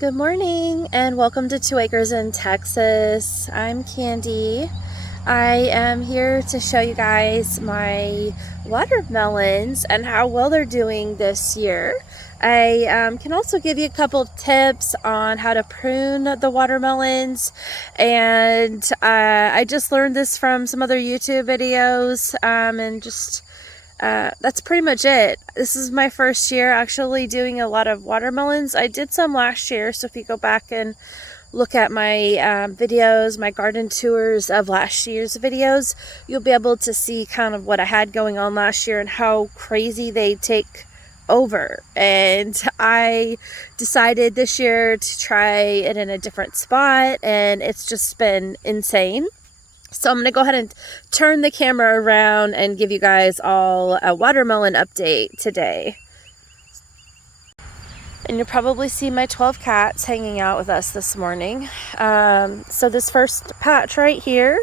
Good morning and welcome to 2 Acres in Texas. I'm Candy. I am here to show you guys my watermelons and how well they're doing this year. I can also give you a couple of tips on how to prune the watermelons, and I just learned this from some other YouTube videos, and just that's pretty much it. This is my first year actually doing a lot of watermelons. I did some last year, so if you go back and look at my videos, my garden tours of last year's videos, you'll be able to see kind of what I had going on last year and how crazy they take over. And I decided this year to try it in a different spot, and it's just been insane. So I'm going to go ahead and turn the camera around and give you guys all a watermelon update today. And you'll probably see my 12 cats hanging out with us this morning. So this first patch right here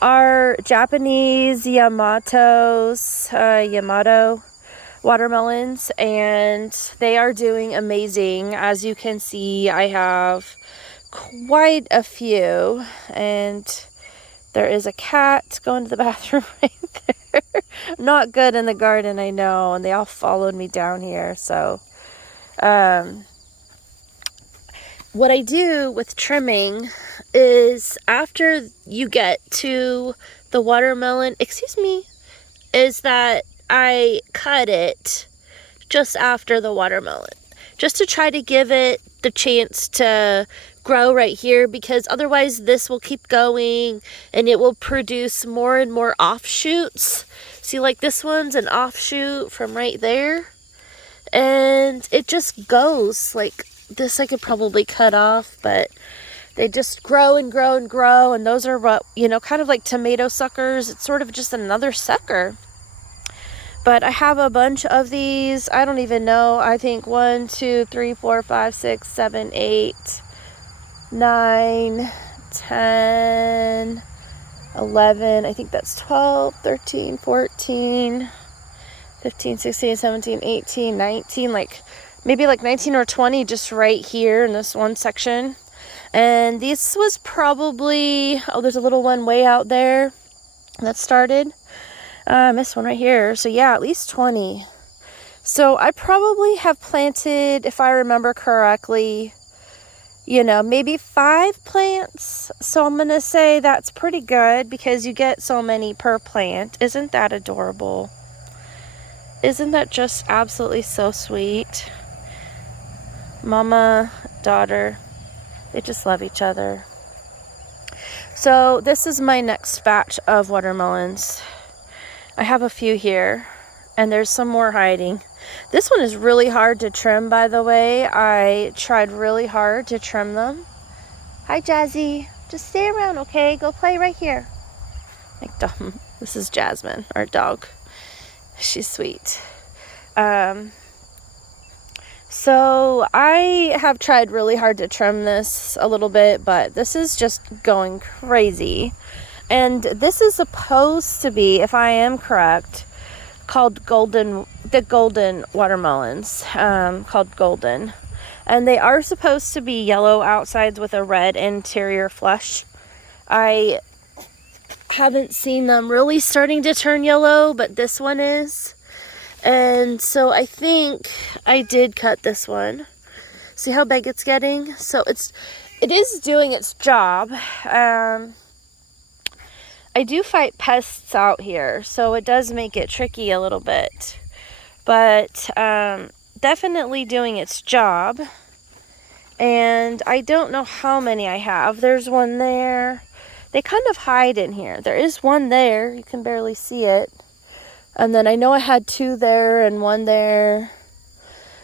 are Japanese Yamato watermelons, and they are doing amazing. As you can see, I have quite a few, and there is a cat going to the bathroom right there. Not good in the garden, I know, and they all followed me down here. So what I do with trimming is after you get to the watermelon, is that I cut it just after the watermelon, just to try to give it the chance to grow right here, because otherwise this will keep going and it will produce more and more offshoots. See, like this one's an offshoot from right there, and it just goes like this. I could probably cut off, but they just grow and grow and grow, and those are what, kind of like tomato suckers. It's sort of just another sucker. But I have a bunch of these. I don't even know. I think 1, 2, 3, 4, 5, 6, 7, 8, 9, 10, 11. I think that's 12, 13, 14, 15, 16, 17, 18, 19. Maybe 19 or 20 just right here in this one section. And this was probably, there's a little one way out there that started. I missed one right here. So yeah, at least 20. So I probably have planted, if I remember correctly, maybe 5 plants. So I'm going to say that's pretty good, because you get so many per plant. Isn't that adorable? Isn't that just absolutely so sweet? Mama, daughter, they just love each other. So this is my next batch of watermelons. I have a few here, and there's some more hiding. This one is really hard to trim, by the way. I tried really hard to trim them. Hi, Jazzy. Just stay around, okay? Go play right here. This is Jasmine, our dog. She's sweet. So I have tried really hard to trim this a little bit, but this is just going crazy. And this is supposed to be, if I am correct, called the golden watermelons, called golden. And they are supposed to be yellow outsides with a red interior flesh. I haven't seen them really starting to turn yellow, but this one is. And so I think I did cut this one. See how big it's getting? So it is doing its job. I do fight pests out here, so it does make it tricky a little bit. But definitely doing its job. And I don't know how many I have. There's one there. They kind of hide in here. There is one there. You can barely see it. And then I know I had 2 there and 1 there.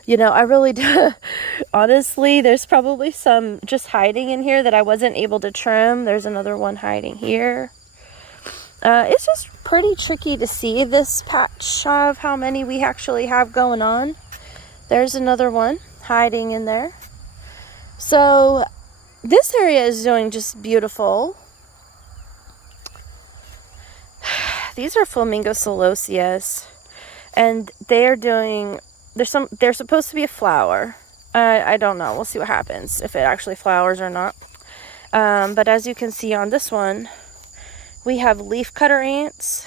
I really do. Honestly, there's probably some just hiding in here that I wasn't able to trim. There's another one hiding here. It's just pretty tricky to see this patch of how many we actually have going on. There's another one hiding in there. So this area is doing just beautiful. These are Flamingo celoseas, and they're supposed to be a flower. I don't know. We'll see what happens, if it actually flowers or not. But as you can see on this one, we have leafcutter ants.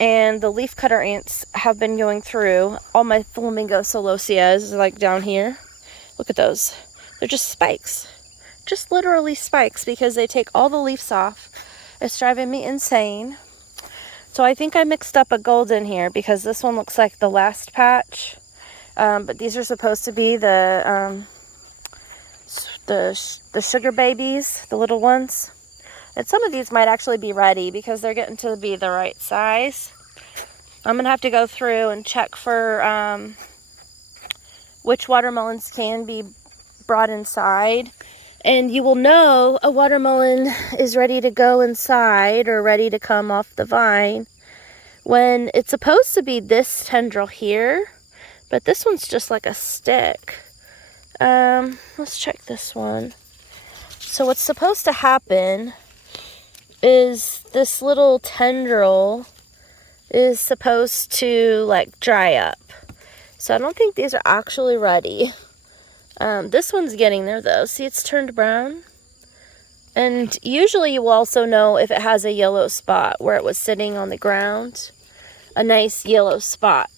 And the leafcutter ants have been going through all my flamingo celosias, like down here. Look at those. They're just spikes. Just literally spikes, because they take all the leaves off. It's driving me insane. So I think I mixed up a golden here, because this one looks like the last patch. But these are supposed to be the sugar babies, the little ones. And some of these might actually be ready, because they're getting to be the right size. I'm going to have to go through and check for which watermelons can be brought inside. And you will know a watermelon is ready to go inside or ready to come off the vine when it's supposed to be this tendril here, but this one's just like a stick. Let's check this one. So what's supposed to happen is this little tendril is supposed to like dry up. So I don't think these are actually ready. This one's getting there though. See, it's turned brown. And usually you will also know if it has a yellow spot where it was sitting on the ground. A nice yellow spot.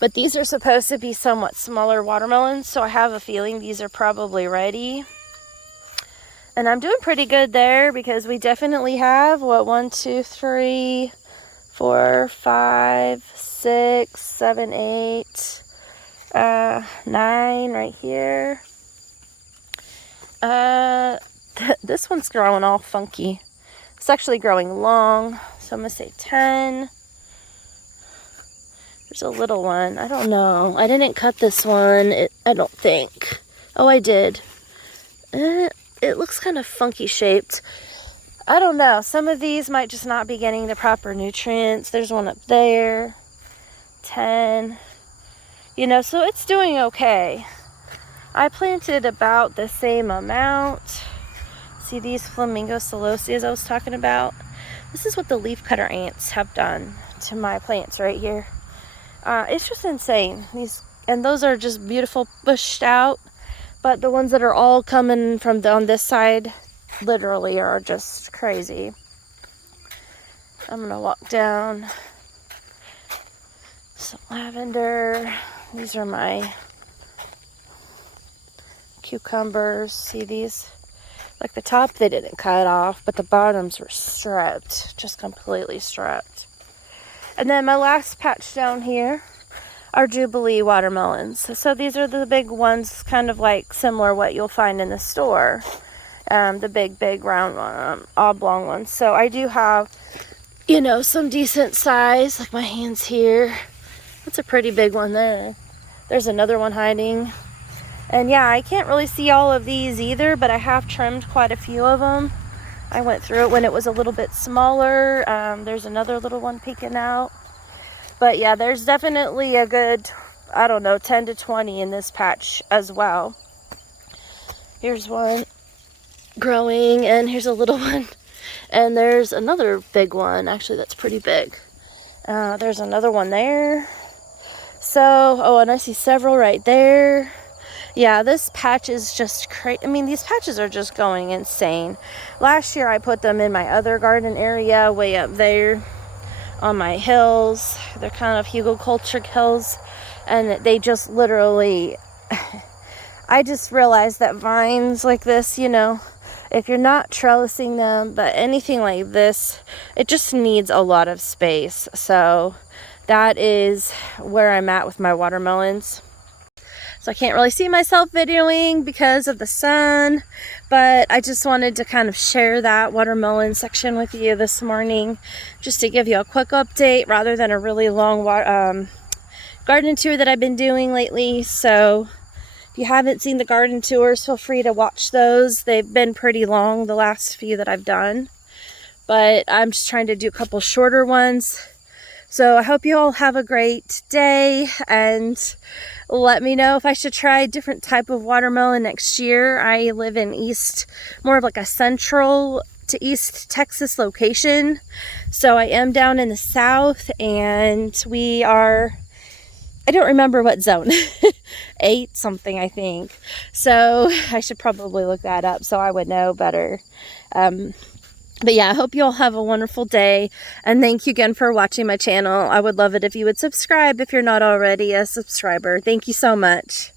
But these are supposed to be somewhat smaller watermelons, so I have a feeling these are probably ready. And I'm doing pretty good there, because we definitely have, 1, 2, 3, 4, 5, 6, 7, 8, 9 right here. This one's growing all funky. It's actually growing long, so I'm gonna say 10. There's a little one. I don't know. I didn't cut this one. I don't think. Oh, I did. It looks kind of funky shaped. I don't know. Some of these might just not be getting the proper nutrients. There's one up there. 10. You know, so it's doing okay. I planted about the same amount. See these flamingo celosias I was talking about? This is what the leafcutter ants have done to my plants right here. It's just insane. And those are just beautiful bushed out. But the ones that are all coming from on this side literally are just crazy. I'm gonna walk down. Some lavender. These are my cucumbers. See these? Like the top they didn't cut off, but the bottoms were stripped. Just completely stripped. And then my last patch down here are Jubilee watermelons. So these are the big ones, kind of like similar what you'll find in the store. The big round one, oblong ones. So I do have, you know, some decent size, like my hands here. That's a pretty big one there. There's another one hiding. And yeah, I can't really see all of these either, but I have trimmed quite a few of them. I went through it when it was a little bit smaller. There's another little one peeking out. But yeah, there's definitely a good, I don't know, 10 to 20 in this patch as well. Here's one growing, and here's a little one. And there's another big one, actually, that's pretty big. There's another one there. So, oh, and I see several right there. Yeah, this patch is just crazy. I mean, these patches are just going insane. Last year, I put them in my other garden area way up there on my hills. They're kind of hugelkultur hills. And they just literally... I just realized that vines like this, you know, if you're not trellising them, but anything like this, it just needs a lot of space. So that is where I'm at with my watermelons. So I can't really see myself videoing because of the sun, but I just wanted to kind of share that watermelon section with you this morning, just to give you a quick update rather than a really long garden tour that I've been doing lately. So if you haven't seen the garden tours, feel free to watch those. They've been pretty long, the last few that I've done, but I'm just trying to do a couple shorter ones. So I hope you all have a great day, and let me know if I should try a different type of watermelon next year. I live in more of like a central to east Texas location. So I am down in the south, and we are I don't remember what zone. 8 something, I think. So I should probably look that up so I would know better. But yeah, I hope you all have a wonderful day, and thank you again for watching my channel. I would love it if you would subscribe if you're not already a subscriber. Thank you so much.